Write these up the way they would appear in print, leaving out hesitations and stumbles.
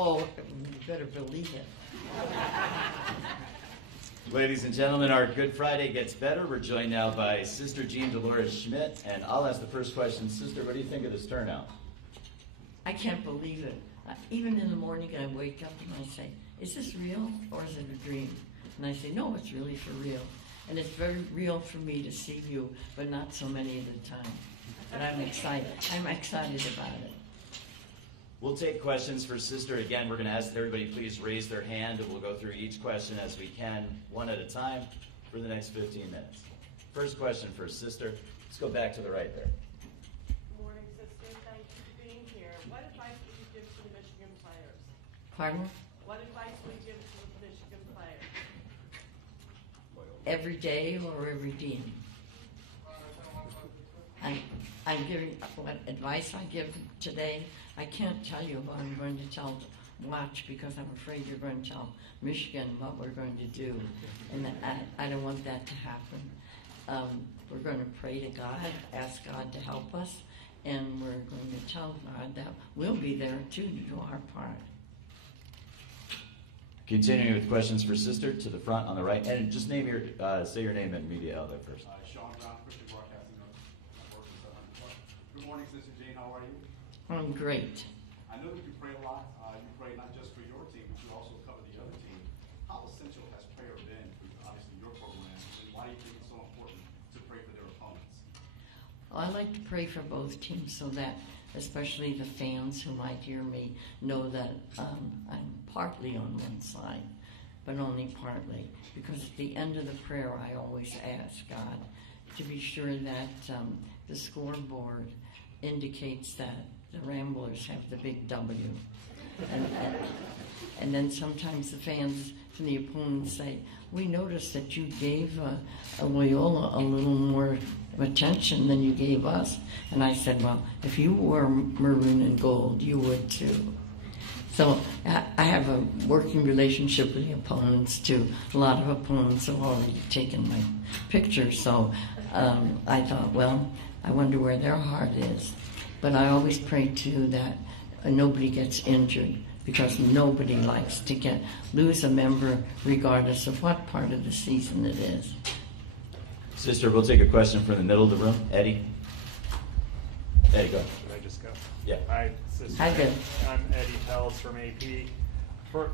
Oh, you better believe it. Ladies and gentlemen, our Good Friday gets better. We're joined now by Sister Jean Dolores Schmidt, and I'll ask the first question. Sister, what do you think of this turnout? I can't believe it. Even in the morning, I wake up and I say, is this real or is it a dream? And I say, no, it's really for real. And it's very real for me to see you, but not so many at a time. But I'm excited. I'm excited about it. We'll take questions for Sister. Again, we're going to ask that everybody please raise their hand, and we'll go through each question as we can, one at a time, for the next 15 minutes. First question for Sister. Let's go back to the right there. Good morning, Sister. Thank you for being here. What advice would you give to the Michigan players? Pardon? What advice would you give to the Michigan players? Every day or every team? I'm giving what advice I give today. I can't tell you what I'm going to tell Watch because I'm afraid you're going to tell Michigan what we're going to do, and I don't want that to happen. We're going to pray to God, ask God to help us, and we're going to tell God that we'll be there too to do our part. Continuing with questions for Sister, to the front on the right, and just name your say your name and media outlet first. Sean Brown, Christian Broadcasting Network. Good morning, Sister Jean. How are you? I'm great. I know that you pray a lot. You pray not just for your team, but you also cover the other team. How essential has prayer been for obviously your program, and why do you think it's so important to pray for their opponents? Well, I like to pray for both teams so that especially the fans who might hear me know that I'm partly on one side, but only partly. Because at the end of the prayer, I always ask God to be sure that the scoreboard indicates that the Ramblers have the big W. And then sometimes the fans from the opponents say, we noticed that you gave a Loyola a little more attention than you gave us. And I said, well, if you wore maroon and gold, you would too. So I have a working relationship with the opponents too. A lot of opponents have already taken my picture. So I thought, well, I wonder where their heart is. But I always pray too that nobody gets injured, because nobody likes to lose a member regardless of what part of the season it is. Sister, we'll take a question from the middle of the room. Eddie? Eddie, go. Should I just go? Yeah. Hi, Sister. Hi, good. I'm Eddie Pels from AP.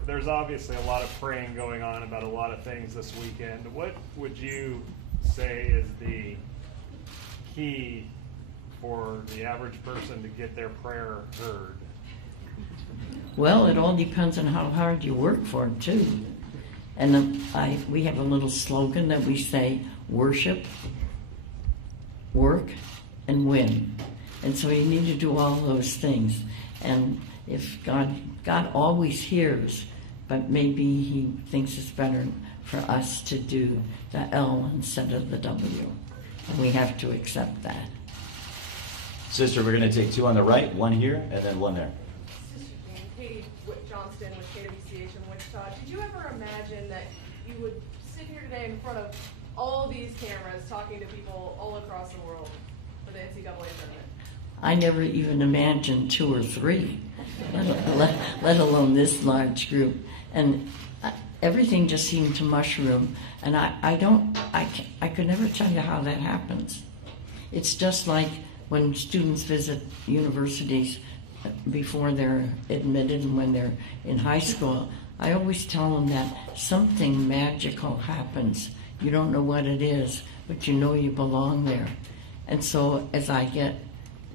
There's obviously a lot of praying going on about a lot of things this weekend. What would you say is the key for the average person to get their prayer heard? Well, it all depends on how hard you work for it, too. And we have a little slogan that we say, worship, work, and win. And so you need to do all those things. And if God always hears, but maybe he thinks it's better for us to do the L instead of the W. And we have to accept that. Sister, we're going to take two on the right, one here, and then one there. Sister Jean, Katie Johnston with KWCH in Wichita. Did you ever imagine that you would sit here today in front of all these cameras talking to people all across the world for the NCAA tournament? I never even imagined 2 or 3, let alone this large group. And everything just seemed to mushroom. And I could never tell you how that happens. It's just like when students visit universities before they're admitted and when they're in high school, I always tell them that something magical happens. You don't know what it is, but you know you belong there. And so as I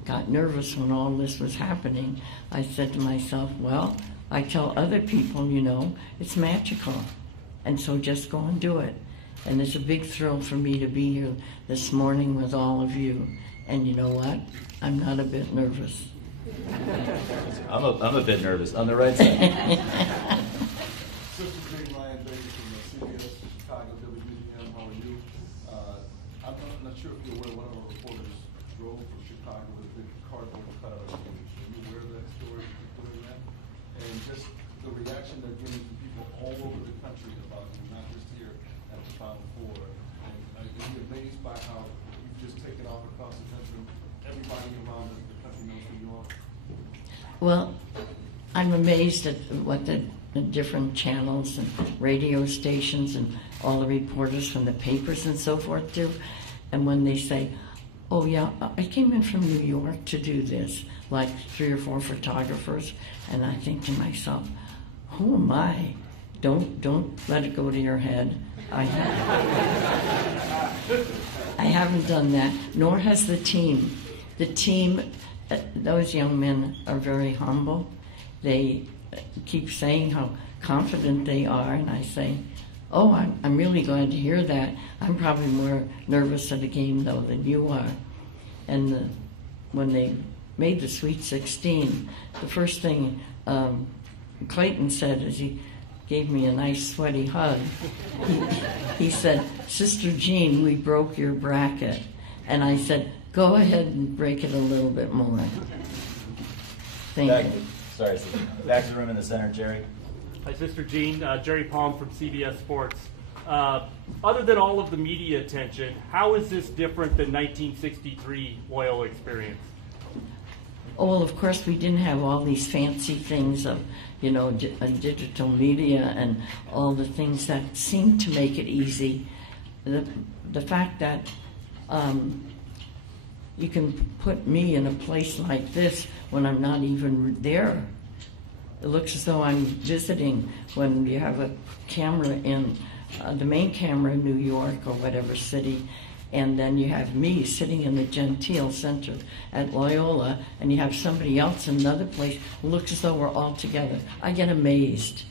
got nervous when all this was happening, I said to myself, well, I tell other people, it's magical. And so just go and do it. And it's a big thrill for me to be here this morning with all of you. And you know what? I'm not a bit nervous. I'm a bit nervous. On the right side. Sister Jane Ryan Baker from CBS Chicago WBM. How are you? I'm not sure if you're aware, one of our reporters drove from Chicago with a big cardboard cutout of the image. Are you aware of that story, particularly that? And just the reaction they're getting from people all over the country about you, not just here at the Final Four. And are you amazed by how you've just taken off across the country? Everybody around the country knows who you are. Well, I'm amazed at what the different channels and radio stations and all the reporters from the papers and so forth do. And when they say, oh yeah, I came in from New York to do this, like 3 or 4 photographers, and I think to myself, who am I? Don't let it go to your head. I haven't done that, nor has the team. The team, those young men are very humble. They keep saying how confident they are, and I say, oh, I'm really glad to hear that. I'm probably more nervous at a game, though, than you are. And when they made the Sweet 16, the first thing Clayton said as he gave me a nice sweaty hug, he said, Sister Jean, we broke your bracket. And I said, go ahead and break it a little bit more. Thank you. Sorry, back to the room in the center, Jerry. Hi, Sister Jean. Jerry Palm from CBS Sports. Other than all of the media attention, how is this different than 1963 Loyola experience? Oh, well, of course, we didn't have all these fancy things of, digital media and all the things that seem to make it easy. The fact that you can put me in a place like this when I'm not even there. It looks as though I'm visiting when you have a camera in the main camera in New York or whatever city, and then you have me sitting in the Gentile Center at Loyola, and you have somebody else in another place. It looks as though we're all together. I get amazed.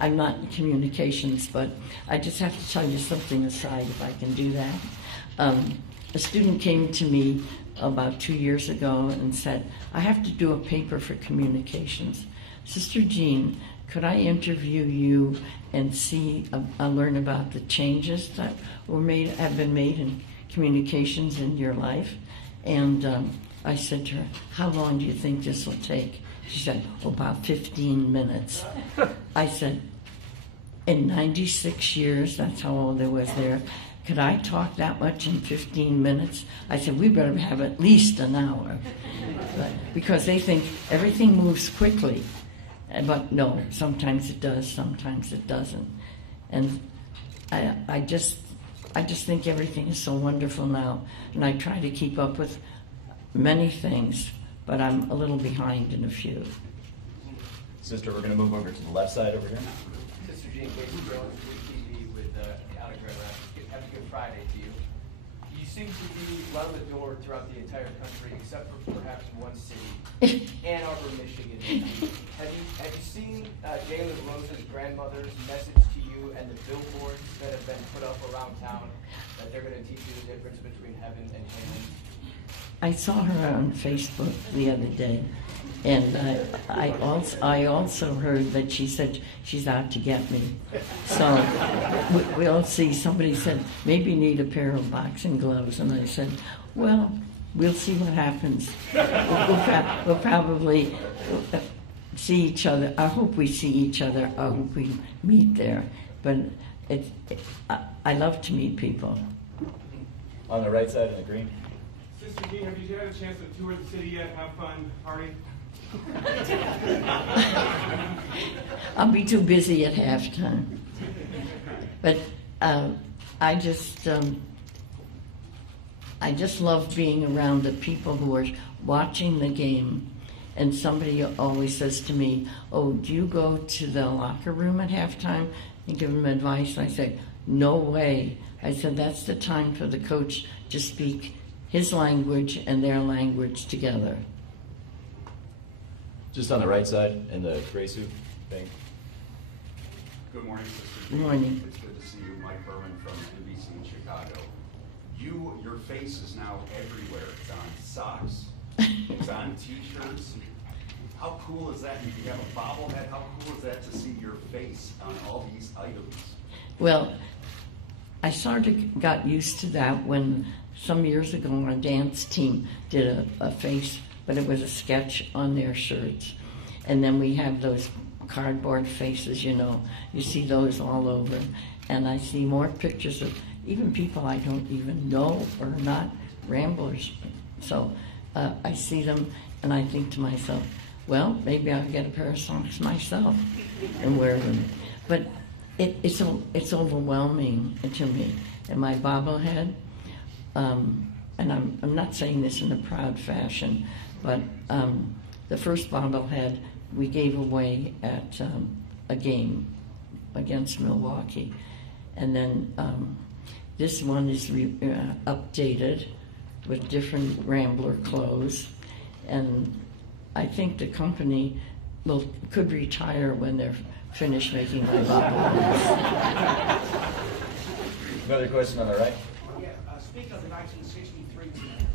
I'm not in communications, but I just have to tell you something aside if I can do that. A student came to me about 2 years ago and said, I have to do a paper for communications. Sister Jean, could I interview you and learn about the changes that have been made in communications in your life? And I said to her, how long do you think this will take? She said, about 15 minutes. I said, in 96 years, that's how old I was there, could I talk that much in 15 minutes? I said, we better have at least an hour. Because they think everything moves quickly. But no, sometimes it does, sometimes it doesn't. And I just think everything is so wonderful now. And I try to keep up with many things, but I'm a little behind in a few. Sister, we're going to move over to the left side over here. Sister Jean, Casey Jones, TV with Alamodome. Happy Good Friday to you. You seem to be round the door throughout the entire country, except for perhaps one city, Ann Arbor, Michigan. Have you seen Jalen Rose's grandmother's message to you and the billboards that have been put up around town that they're going to teach you the difference between heaven and hell? I saw her on Facebook the other day, and I also heard that she said she's out to get me. So we'll see. Somebody said, maybe you need a pair of boxing gloves. And I said, well, we'll see what happens. We'll probably see each other. I hope we see each other. I hope we meet there. But I love to meet people. On the right side in the green. Sister Jean, have you had a chance to tour the city yet? Have fun, party? I'll be too busy at halftime. But I just love being around the people who are watching the game. And somebody always says to me, oh, do you go to the locker room at halftime and give them advice? I say, no way. I said, that's the time for the coach to speak his language and their language together. Just on the right side in the gray suit thing. Good morning, Sister. Good morning. It's good to see you, Mike Berman from NBC in Chicago. Your face is now everywhere. It's on socks. It's on T-shirts. How cool is that? You have a bobblehead. How cool is that to see your face on all these items? Well, I sort of got used to that when some years ago our dance team did a face, but it was a sketch on their shirts. And then we have those cardboard faces, you see those all over. And I see more pictures of even people I don't even know or not Ramblers. So I see them and I think to myself, well, maybe I'll get a pair of socks myself and wear them. But it's overwhelming to me. And my bobblehead, and I'm not saying this in a proud fashion, but the first bobblehead we gave away at a game against Milwaukee. And then this one is updated with different Rambler clothes. And I think the company could retire when they're finished making my bobbleheads. Another question on the right. Yeah, speaking of the 1963 team,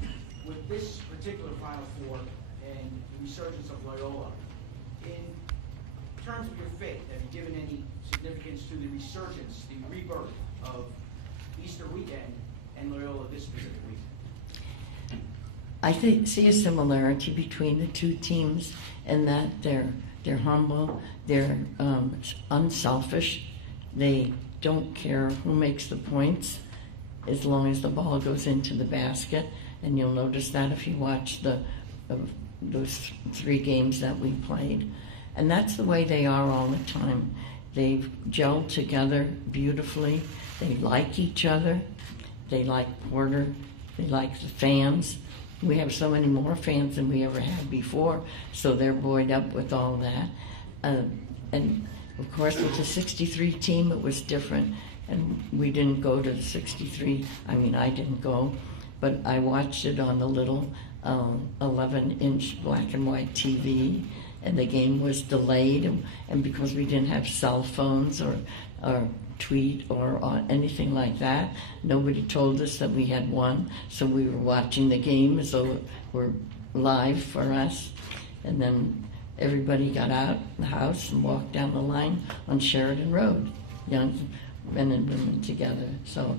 with this particular Final Four and the resurgence of Loyola, in terms of your faith, have you given any significance to the resurgence, the rebirth of Easter weekend and Loyola this specific week? I see a similarity between the two teams in that they're humble, they're unselfish, they don't care who makes the points as long as the ball goes into the basket. And you'll notice that if you watch those 3 games that we played. And that's the way they are all the time. They've gelled together beautifully. They like each other. They like Porter. They like the fans. We have so many more fans than we ever had before, so they're buoyed up with all that. And of course, with the 63 team, it was different. And we didn't go to the 63. I mean, I didn't go, but I watched it on the little 11-inch black and white TV, and the game was delayed. And because we didn't have cell phones or tweet or anything like that, nobody told us that we had won. So we were watching the game as though it were live for us. And then everybody got out of the house and walked down the line on Sheridan Road, young men and women together. So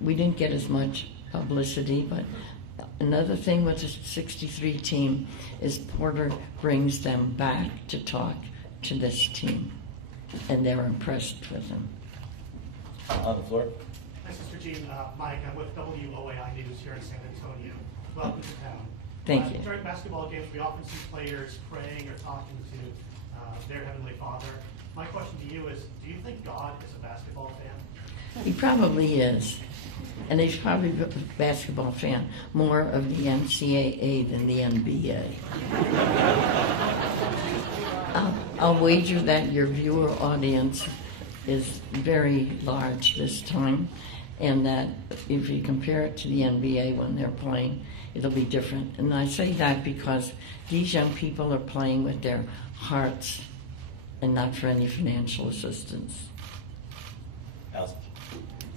we didn't get as much publicity, but another thing with the 63 team is Porter brings them back to talk to this team, and they're impressed with them. On the floor. Hi, Sister Jean. Mike, I'm with WOAI News here in San Antonio. Welcome to town. Thank you. During basketball games, we often see players praying or talking to their Heavenly Father. My question to you is, do you think God is a basketball fan? He probably is. And he's probably a basketball fan, more of the NCAA than the NBA. I'll wager that your viewer audience is very large this time, and that if you compare it to the NBA when they're playing, it'll be different. And I say that because these young people are playing with their hearts and not for any financial assistance. Allison.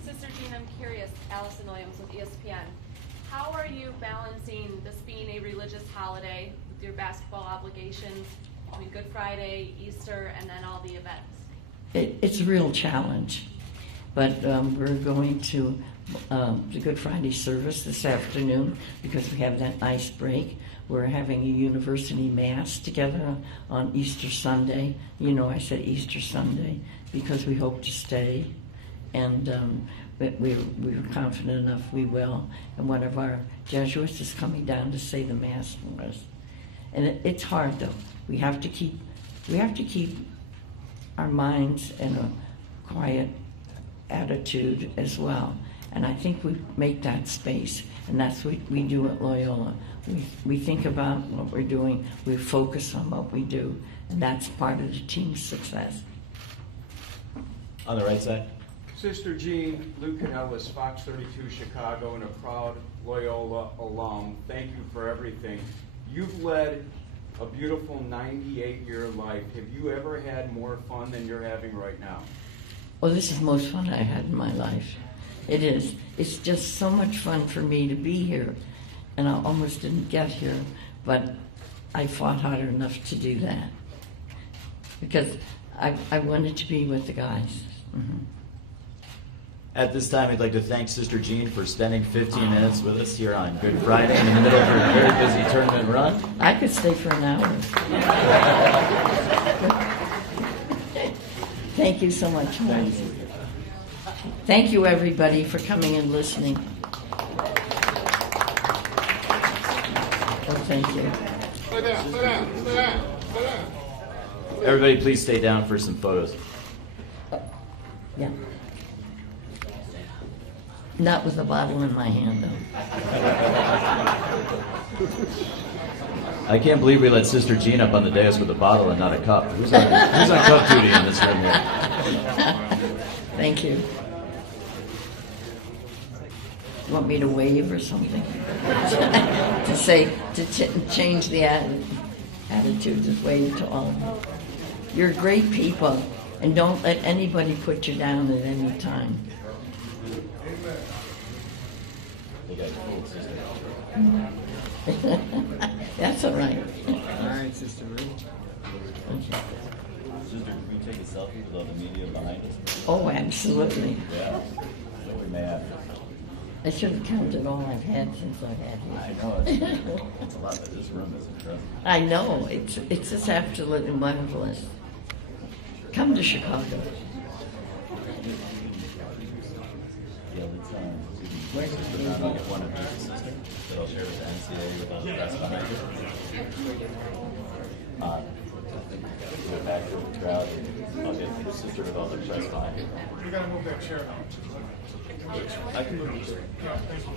Sister Jean, I'm curious, Allison Williams with ESPN. How are you balancing this being a religious holiday with your basketball obligations between Good Friday, Easter, and then all the events? It's a real challenge, but we're going to the Good Friday service this afternoon because we have that nice break. We're having a university mass together on Easter Sunday. You know, I said Easter Sunday because we hope to stay, and we're confident enough we will. And one of our Jesuits is coming down to say the mass for us. And it's hard though. We have to keep our minds in a quiet attitude as well. And I think we make that space, and that's what we do at Loyola. We think about what we're doing, we focus on what we do, and that's part of the team's success. On the right side. Sister Jean, Luke and Ellis, Fox 32 Chicago, and a proud Loyola alum. Thank you for everything. You've led a beautiful 98-year life. Have you ever had more fun than you're having right now? Well, this is the most fun I had in my life. It is. It's just so much fun for me to be here. And I almost didn't get here, but I fought hard enough to do that. Because I wanted to be with the guys. Mm-hmm. At this time, I'd like to thank Sister Jean for spending 15 minutes with us here on Good Friday in the middle of her very busy tournament run. I could stay for an hour. Thank you so much, guys. Thank you, everybody, for coming and listening. Oh, thank you. Sit down, sit down, sit down. Everybody, please stay down for some photos. Yeah. Not with a bottle in my hand, though. I can't believe we let Sister Jean up on the dais with a bottle and not a cup. Who's on cup duty in this room here? Thank you. Want me to wave or something? To say, change the attitude, just wave to all of them. You're great people, and don't let anybody put you down at any time. That's all right. All right, Sister Marie. Sister, can we take a selfie with all the media behind us? Oh, absolutely. Yeah. We may have. I should have counted all I've had since I've had you. I know. It's a lot, but this room is impressive. I know. It's just absolutely marvelous. Come to Chicago. Yeah, let's I'll get one of these, sister, that I'll share with the NCA with all the press behind it. Go back to the crowd, and I'll get the sister with all the press behind it. We gotta move that chair now. I can move this. Yeah, thank you.